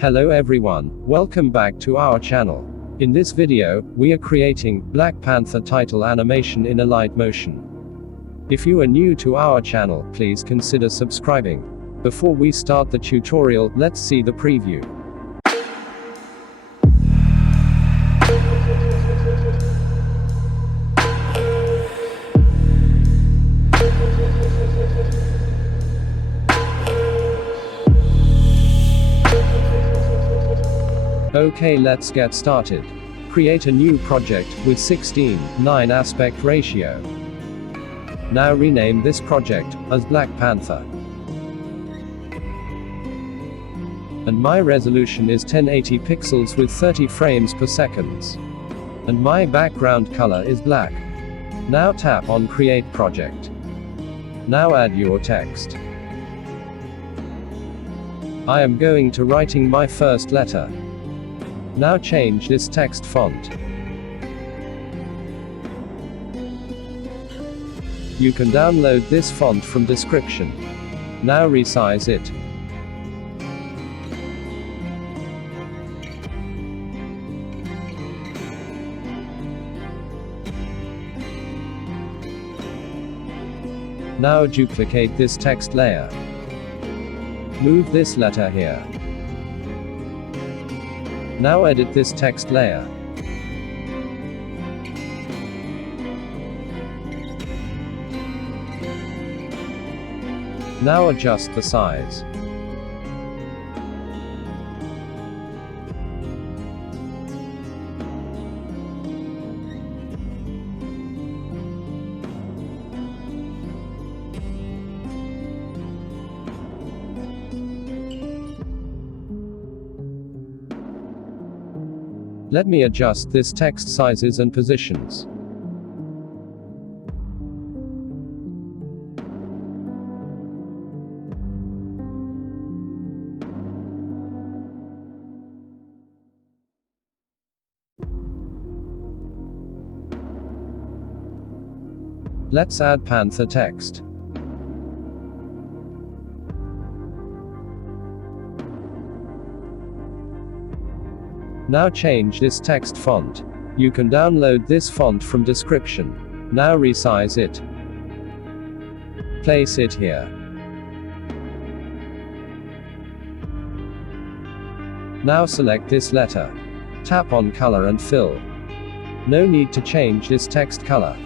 Hello everyone, welcome back to our channel. In this video, we are creating Black Panther Title Animation in Alight Motion. If you are new to our channel, please consider subscribing. Before we start the tutorial, let's see the preview. Okay, let's get started. Create a new project with 16:9 aspect ratio. Now rename this project as Black Panther. And my resolution is 1080 pixels with 30 frames per second. And my background color is black. Now tap on Create Project. Now add your text. I am going to writing my first letter. Now change this text font. You can download this font from description. Now resize it. Now duplicate this text layer. Move this letter here. Now edit this text layer. Now adjust the size. Let me adjust this text sizes and positions. Let's add Panther text. Now change this text font. You can download this font from description. Now resize it. Place it here. Now select this letter. Tap on Color and Fill. No need to change this text color.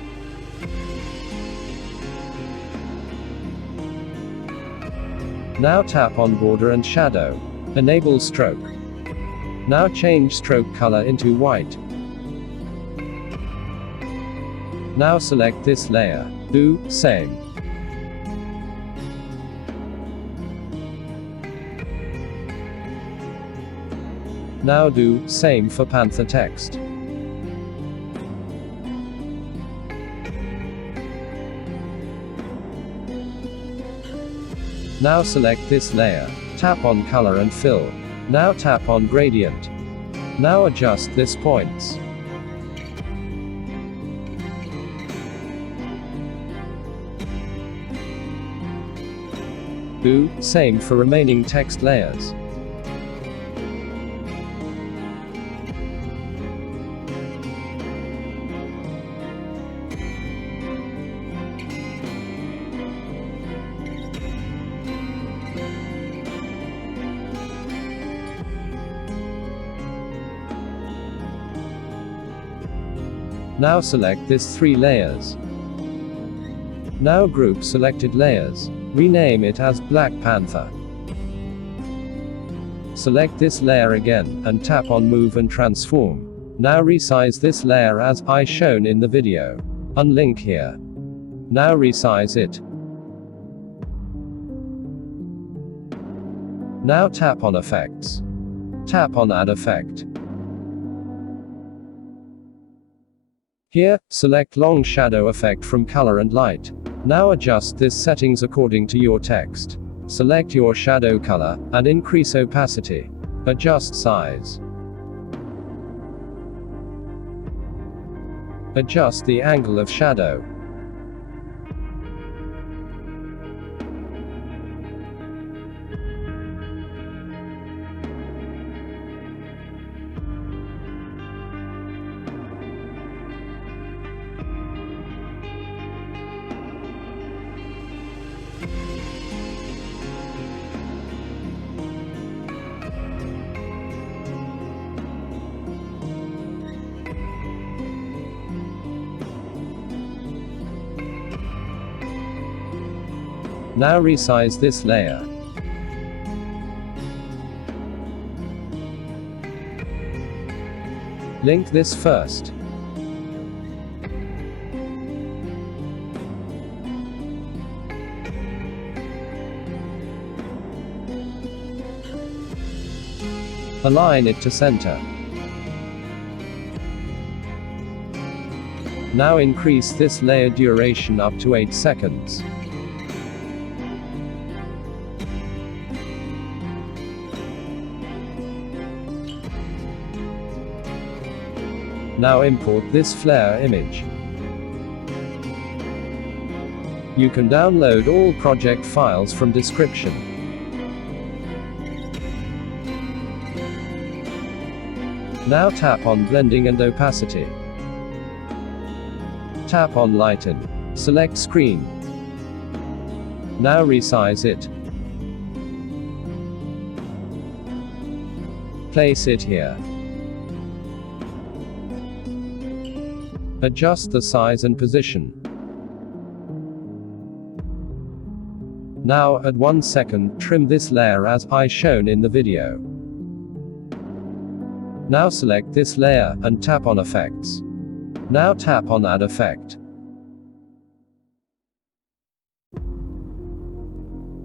Now tap on Border and Shadow. Enable Stroke. Now change stroke color into white. Now select this layer. Do same. Now do same for Panther text. Now select this layer. Tap on Color and Fill. Now tap on Gradient. Now adjust this points. Do same for remaining text layers. Now select this 3 layers. Now group selected layers. Rename it as Black Panther. Select this layer again, and tap on Move and Transform. Now resize this layer as I shown in the video. Unlink here. Now resize it. Now tap on Effects. Tap on Add Effect. Here, select Long Shadow Effect from Color and Light. Now adjust this settings according to your text. Select your shadow color, and increase opacity. Adjust size. Adjust the angle of shadow. Now resize this layer. Link this first. Align it to center. Now increase this layer duration up to 8 seconds. Now import this flare image. You can download all project files from description. Now tap on blending and opacity. Tap on lighten. Select screen. Now resize it. Place it here. Adjust the size and position. Now, at 1 second, trim this layer as shown in the video. Now select this layer, and tap on Effects. Now tap on Add Effect.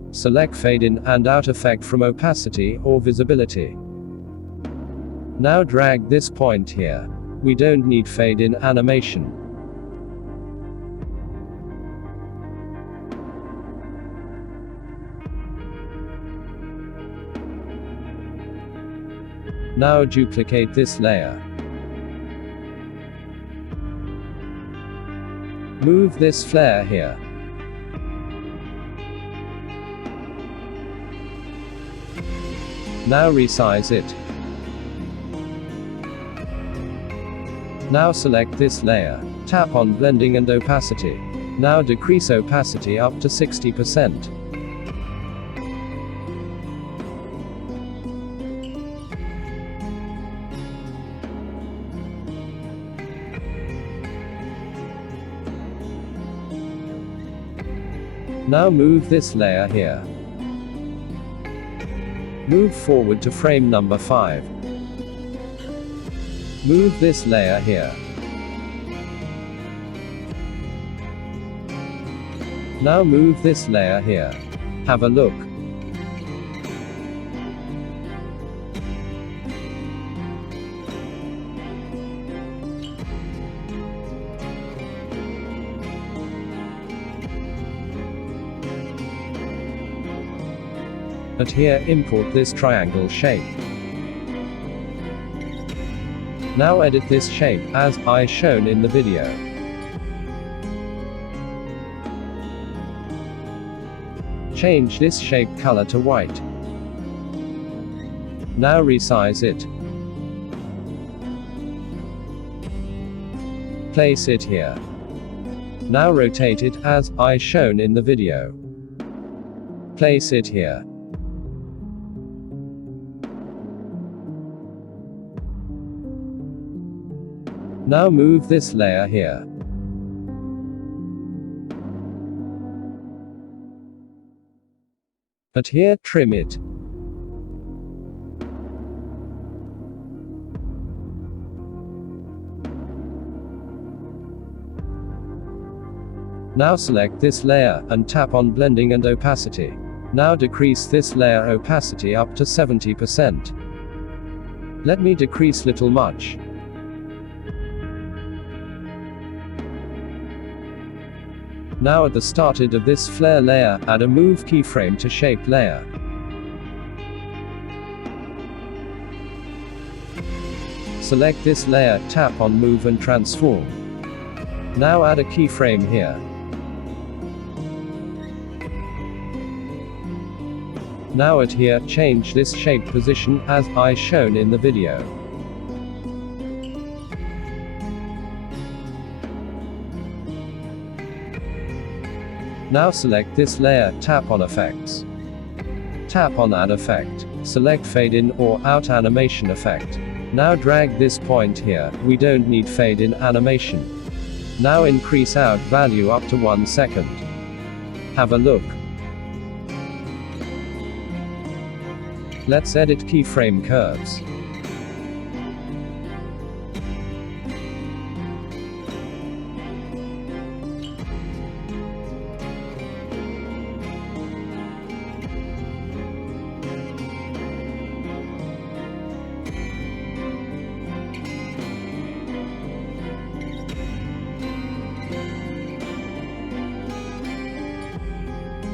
Select Fade In and Out Effect from Opacity or Visibility. Now drag this point here. We don't need fade in animation. Now duplicate this layer. Move this flare here. Now resize it. Now select this layer. Tap on blending and opacity. Now decrease opacity up to 60%. Now move this layer here. Move forward to frame number 5. Move this layer here. Now move this layer here. Have a look. But here, import this triangle shape. Now edit this shape, as shown in the video. Change this shape color to white. Now resize it. Place it here. Now rotate it, as shown in the video. Place it here. Now move this layer here. But here, trim it. Now select this layer, and tap on blending and opacity. Now decrease this layer opacity up to 70%. Let me decrease little much. Now at the started of this flare layer, add a move keyframe to shape layer. Select this layer, tap on move and transform. Now add a keyframe here. Now at here, change this shape position, as shown in the video. Now select this layer, tap on Effects. Tap on Add Effect. Select Fade In or Out Animation Effect. Now drag this point here, we don't need fade in animation. Now increase out value up to 1 second. Have a look. Let's edit keyframe curves.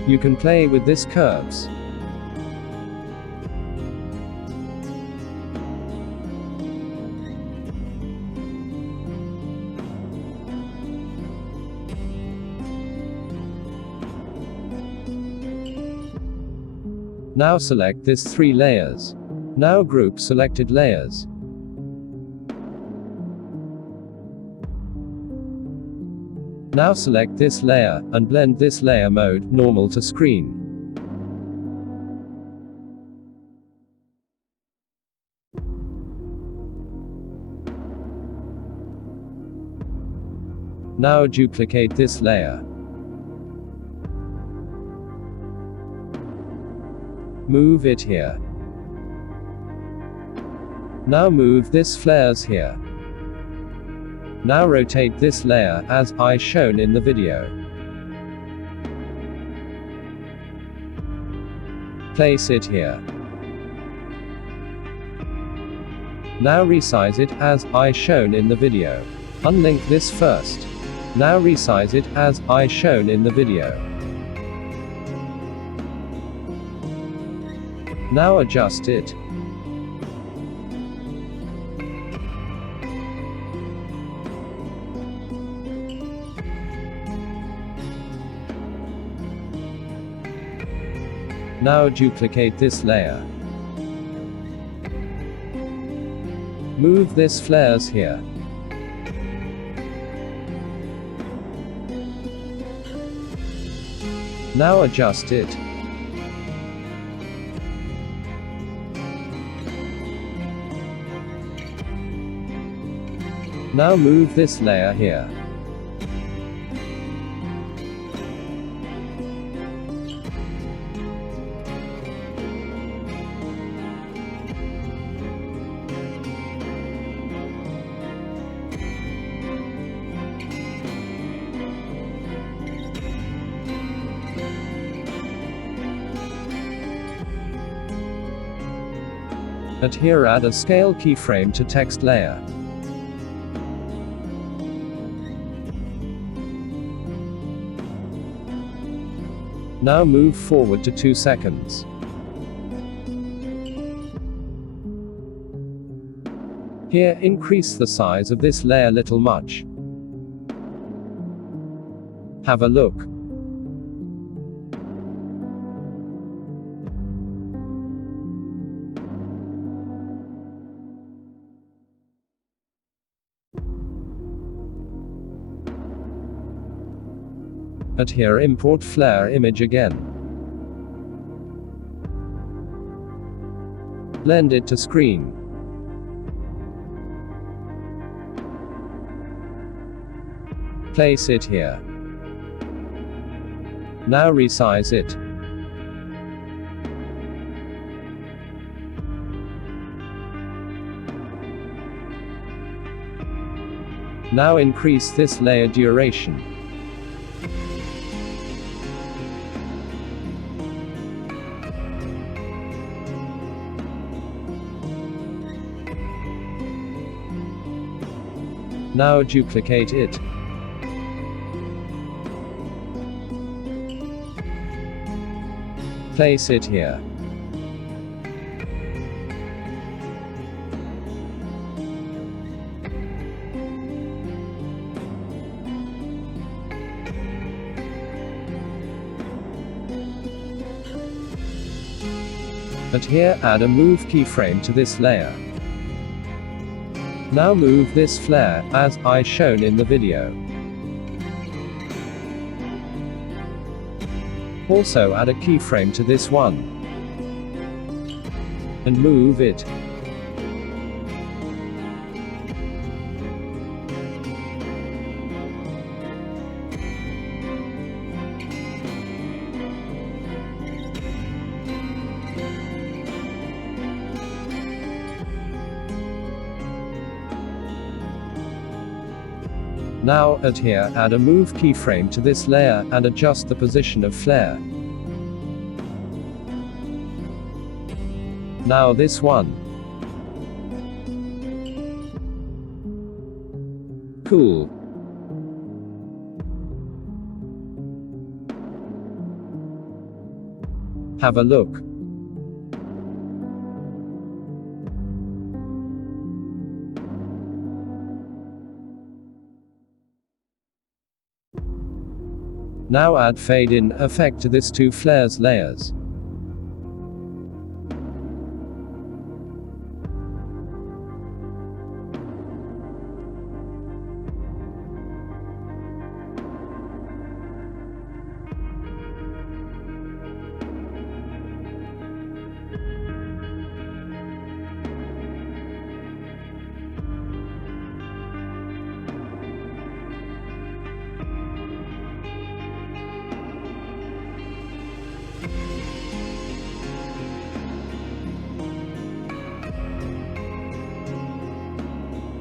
You can play with these curves. Now select these 3 layers. Now group selected layers. Now select this layer, and blend this layer mode, normal to screen. Now duplicate this layer. Move it here. Now move this flares here. Now rotate this layer, as I shown in the video. Place it here. Now resize it, as I shown in the video. Unlink this first. Now resize it, as I shown in the video. Now adjust it. Now duplicate this layer. Move this flares here. Now adjust it. Now move this layer here. And here add a scale keyframe to text layer. Now move forward to 2 seconds. Here increase the size of this layer little much. Have a look. And here import flare image again. Blend it to screen. Place it here. Now resize it. Now increase this layer duration. Now duplicate it. Place it here. And here add a move keyframe to this layer. Now move this flare, as I shown in the video. Also add a keyframe to this one. And move it. Now, at here, add a move keyframe to this layer, and adjust the position of flare. Now this one. Cool. Have a look. Now add fade in effect to this two flares layers.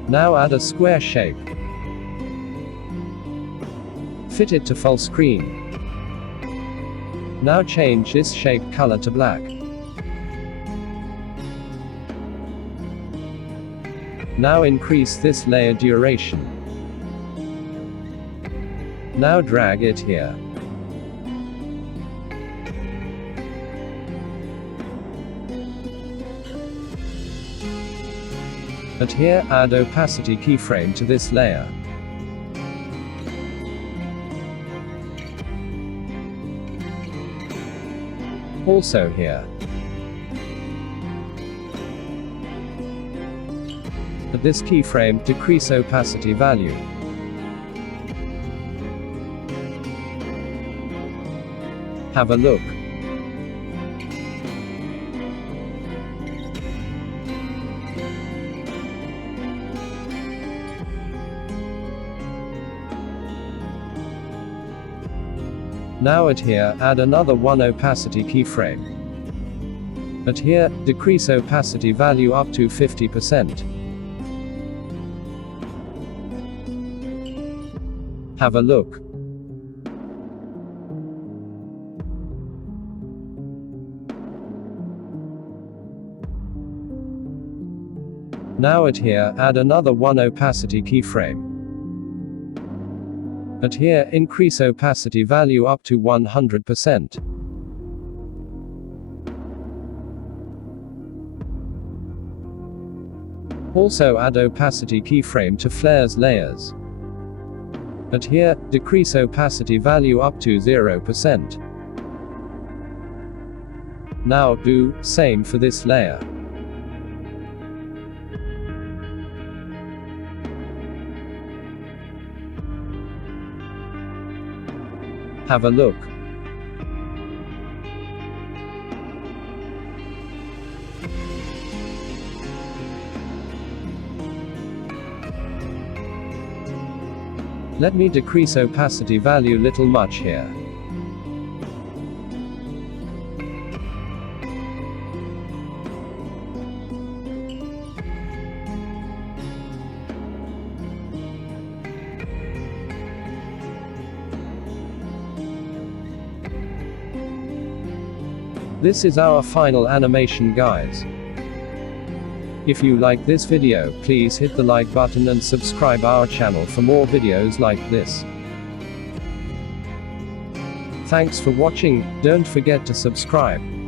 Now add a square shape. Fit it to full screen. Now change this shape color to black. Now increase this layer duration. Now drag it here. At here, add opacity keyframe to this layer. Also here. At this keyframe, decrease opacity value. Have a look. Now at here, add another one opacity keyframe. At here, decrease opacity value up to 50%. Have a look. Now at here, add another one opacity keyframe. At here, increase opacity value up to 100%. Also add opacity keyframe to flares layers. At here, decrease opacity value up to 0%. Now do same for this layer. Have a look. Let me decrease opacity value little much here. This is our final animation, guys. If you like this video, please hit the like button and subscribe our channel for more videos like this. Thanks for watching, don't forget to subscribe.